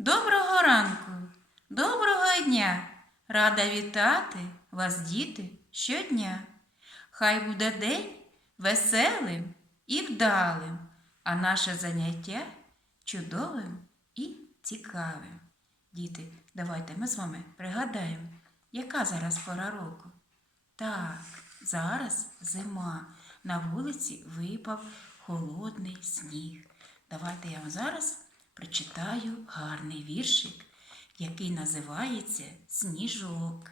Доброго ранку, доброго дня! Рада вітати вас, діти, щодня. Хай буде день веселим і вдалим, а наше заняття чудовим і цікавим. Діти, давайте ми з вами пригадаємо, яка зараз пора року. Так, зараз зима. На вулиці випав холодний сніг. Давайте я вам зараз прочитаю гарний віршик, який називається Сніжок.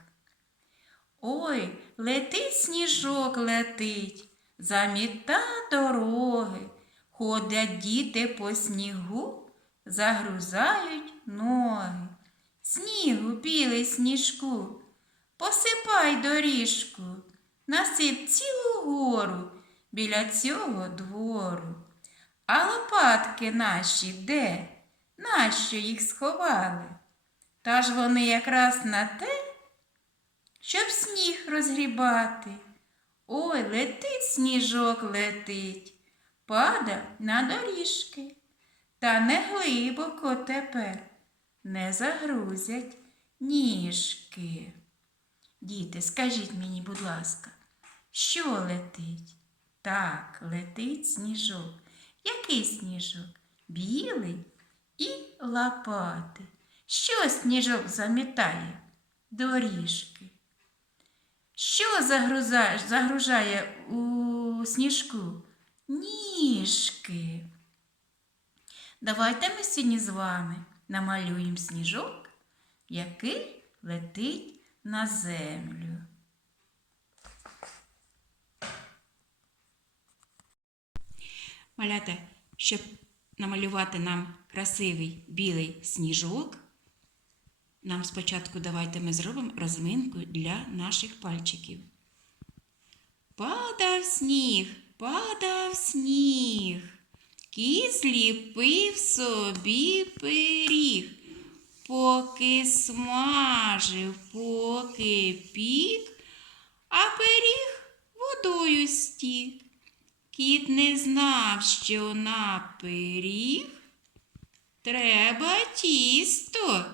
Ой, летить сніжок летить, заміта дороги, ходять діти по снігу, загрузають ноги. Снігу, білий сніжку, посипай доріжку, насип цілу гору біля цього двору. А лопатки наші де? Нащо їх сховали? Та ж вони якраз на те, щоб сніг розгрібати. Ой, летить сніжок летить, падав на доріжки. Та не глибоко тепер не загрузять ніжки. Діти, скажіть мені, будь ласка, що летить? Так, летить сніжок. Який сніжок? Білий і лопатий. Що сніжок замітає? Доріжки. Що загружає у сніжку? Ніжки. Давайте ми сьогодні з вами намалюємо сніжок, який летить на землю. Малята, щоб намалювати нам красивий білий сніжок, нам спочатку давайте ми зробимо розминку для наших пальчиків. Падав сніг, падав сніг, кіт зліпив собі пиріг, поки смажив, поки пік, а пиріг водою стік. Кіт не знав, що на пиріг треба тісто,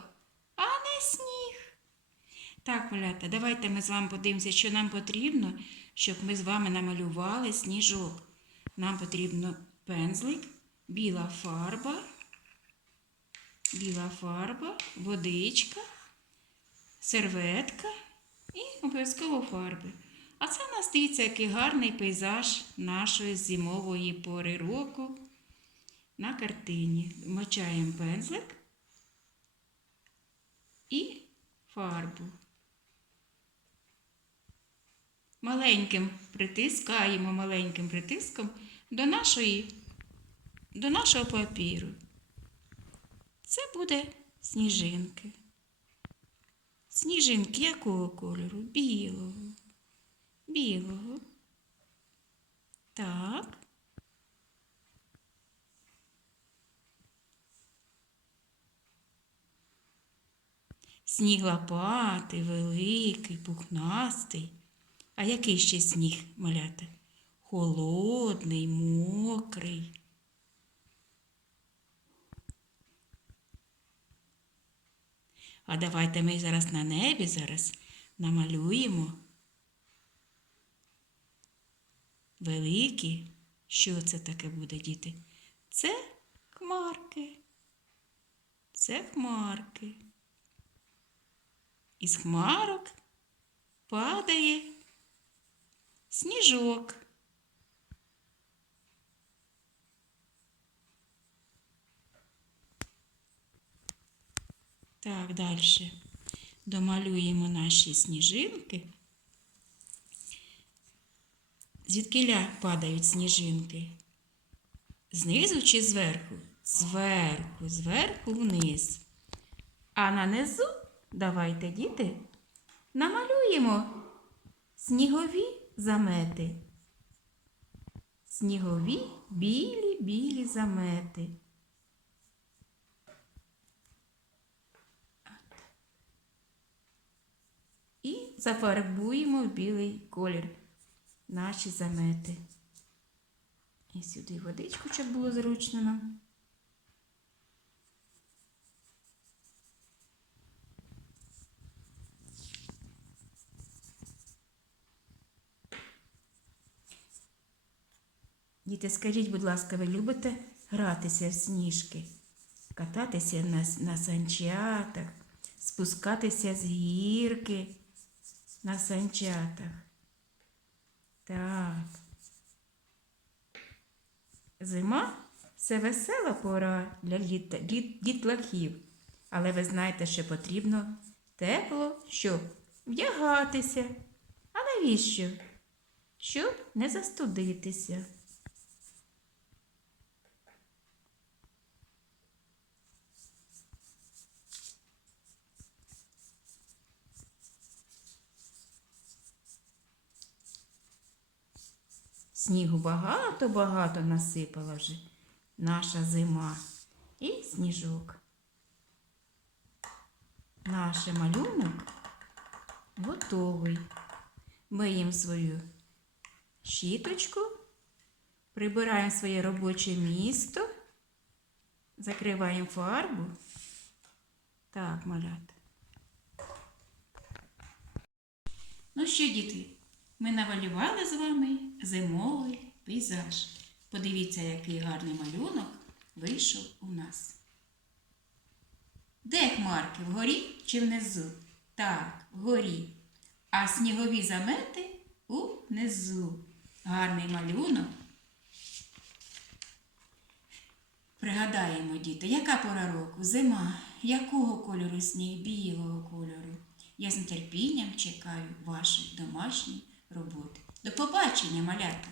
а не сніг. Так, малята, давайте ми з вами подивимося, що нам потрібно, щоб ми з вами намалювали сніжок. Нам потрібно пензлик, біла фарба, біла фарба, водичка, серветка і обов'язково фарби. А це у нас дивіться, який гарний пейзаж нашої зимової пори року на картині. Вмочаємо пензлик і фарбу. Маленьким притискаємо маленьким притиском до, нашої, до нашого папіру. Це буде сніжинки. Сніжинки якого кольору? Білого білого. Так. Сніг лопатий, великий, пухнастий. А який ще сніг маляти? Холодний, мокрий. А давайте ми зараз на небі зараз намалюємо великі. Що це таке буде, діти? Це хмарки. Це хмарки. Із хмарок падає сніжок. Так, далі домалюємо наші сніжинки. Звідкиля падають сніжинки? Знизу чи зверху? Зверху, зверху вниз. А на низу давайте, діти, намалюємо снігові замети. Снігові білі білі замети. І зафарбуємо білий колір наші замети. І сюди водичку, щоб було зручно нам. Діти, скажіть, будь ласка, ви любите гратися в сніжки, кататися на на санчатах, спускатися з гірки на санчатах? Так. Зима це весела пора для дітлахів. Але ви знаєте, що потрібно тепло, щоб вдягатися. А навіщо? Щоб не застудитися. Снігу багато-багато насипала вже наша зима і сніжок. Наш малюнок готовий. Миємо свою щіточку, прибираємо своє робоче місто, закриваємо фарбу. Так, малята. Ну що, діти, ми навалювали з вами зимовий пейзаж. Подивіться, який гарний малюнок вийшов у нас. Де хмарки? Вгорі чи внизу? Так, вгорі. А снігові замети унизу. Гарний малюнок. Пригадаємо, діти, яка пора року? Зима. Якого кольору сніг? Білого кольору. Я з нетерпінням чекаю вашої домашньої роботи. До побачення, малята!